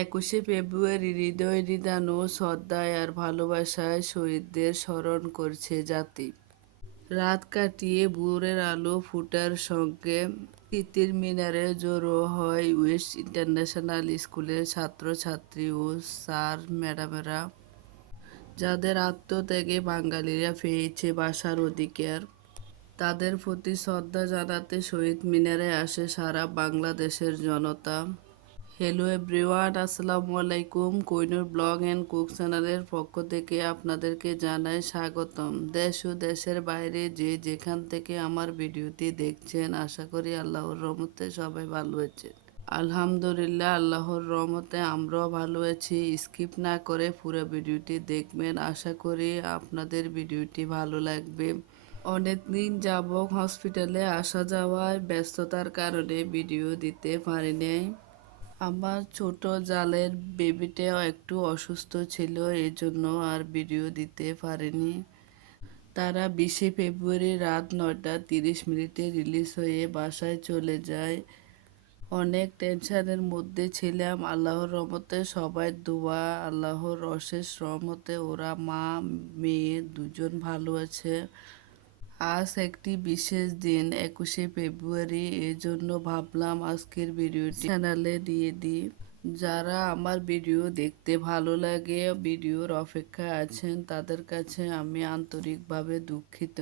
একুশে ফেব্রুয়ারি হৃদয় নিদানো শ্রদ্ধায় আর ভালোবাসায় শহীদদের স্মরণ করছে জাতি। রাত কাটিয়ে ভোরের আলো ফুটার সঙ্গে স্মৃতির মিনারে জড়ো হয় ওয়েস্ট ইন্টারন্যাশনাল স্কুলের ছাত্রছাত্রী ও স্যার, ম্যাডামেরা। যাদের আত্মত্যাগে বাঙালিরা পেয়েছে বাসার অধিকার, তাদের প্রতি শ্রদ্ধা জানাতে শহীদ মিনারে আসে সারা বাংলাদেশের জনতা। হ্যালো এভরিওয়ান আসসালামু আলাইকুম। কোইনুর ব্লগ অ্যান্ড কুক চ্যানেলের পক্ষ থেকে আপনাদেরকে জানাই স্বাগতম। দেশ ও দেশের বাইরে যে যেখান থেকে আমার ভিডিওটি দেখছেন, আশা করি আল্লাহর রহমতে সবাই ভালো আছেন। আলহামদুলিল্লাহ, আল্লাহর রহমতে আমরাও ভালো আছি। স্কিপ না করে পুরো ভিডিওটি দেখবেন। আশা করি আপনাদের ভিডিওটি ভালো লাগবে। অনেক দিন যাবক হসপিটালে আসা যাওয়ায় ব্যস্ততার কারণে ভিডিও দিতে পারি নাই। আমার ছোট জালের বেবিটাও একটু অসুস্থ ছিল এই জন্য আর ভিডিও দিতে পারেনি। তারা বিশে ফেব্রুয়ারি রাত নয়টা তিরিশ মিনিটে রিলিজ হয়ে বাসায় চলে যায়। অনেক টেনশনের মধ্যে ছিলাম। আল্লাহর রহমতে সবাই দোয়া, আল্লাহর অশেষ রহমতে ওরা মা, মেয়ে দুজন ভালো আছে। আজ একটি বিশেষ দিন, একুশে ফেব্রুয়ারি। এই জন্য ভাবলাম আজকের ভিডিওটি চ্যানেলে দিয়ে দিই। যারা আমার ভিডিও দেখতে ভালো লাগে, ভিডিওর অপেক্ষায় আছেন, তাদের কাছে আমি আন্তরিকভাবে দুঃখিত।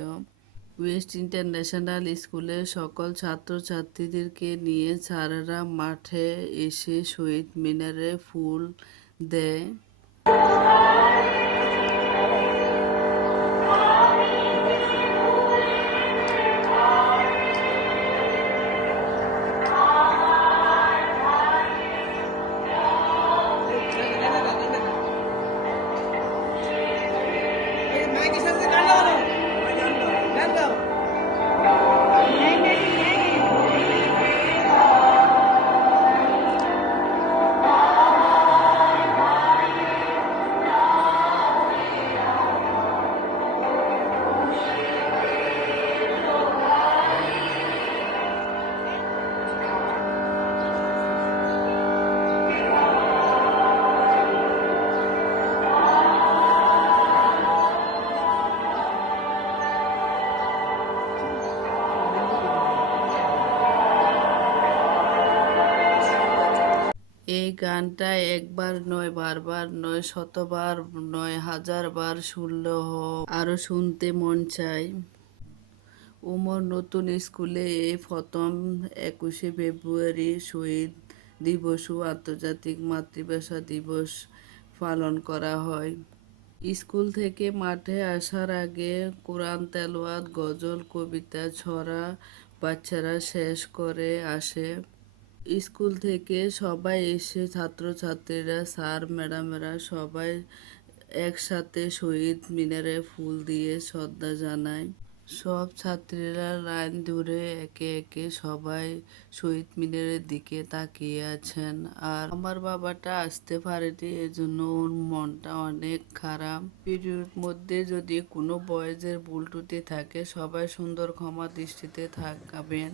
ওয়েস্ট ইন্টারন্যাশনাল স্কুলের সকল ছাত্রছাত্রীদেরকে নিয়ে স্যারেরা মাঠে এসে শহীদ মিনারে ফুল দেয়। এই গানটা একবার নয় বারবার, নয় শতবার, নয় হাজার বার শুনলেও আরও শুনতে মন চায়। উমর নতুন স্কুলে এই প্রথম একুশে ফেব্রুয়ারি শহীদ দিবস ও আন্তর্জাতিক মাতৃভাষা দিবস পালন করা হয়। স্কুল থেকে মাঠে আসার আগে কোরআন তেলোয়াত গজল, কবিতা, ছড়া বাচ্চারা শেষ করে আসে। স্কুল থেকে সবাই এসে ছাত্রছাত্রীরা, স্যার, ম্যাডামেরা সবাই একসাথে শহীদ মিনারে ফুল দিয়ে শ্রদ্ধা জানায়। সব ছাত্রীরা লাইন ধরে একে একে সবাই শহীদ মিনারের দিকে তাকিয়ে আছেন। আর আমার বাবাটা আসতে পারেনি, এজন্য ওর মনটা অনেক খারাপ। ভিডিওর মধ্যে যদি কোনো বয়েজের ভুল ত্রুটি থাকে, সবাই সুন্দর ক্ষমা দৃষ্টিতে থাকবেন।